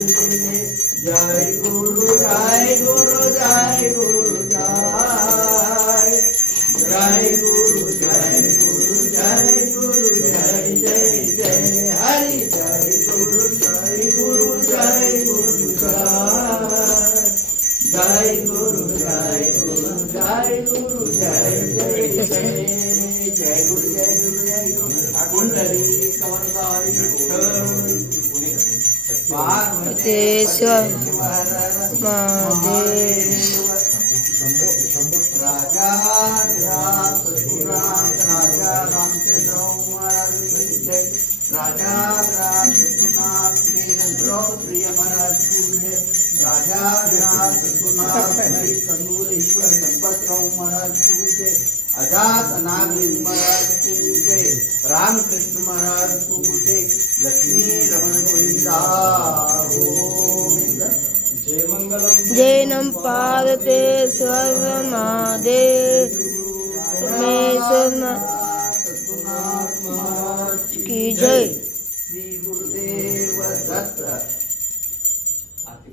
जय गुरु जय गुरु जय गुरु जय जय गुरु जय गुरु जय गुरु जय जय जय हरि जय गुरु जय गुरु जय गुरु जय गुरु जय गुरु जय गुरु जय जय जय जय गुरु जय गुरु जय गुरु कुंडली कमलदारी सिद्धेश्वर महादेव राजा राजा रामचंद्र महाराज राजा रघुनाथ प्रिय महाराज राजा रघुनाथ कन्नूरेश्वर गणपतराव महाराज पूजे अजात नागरी महाराज पूजे रामकृष्ण महाराज पूजे लक्ष्मी रमण गोविंदा गोविंद जय मंगलम जैनम पादते सर्वमादेव सोमेश्वर की जय। श्री गुरुदेव दत्त आरती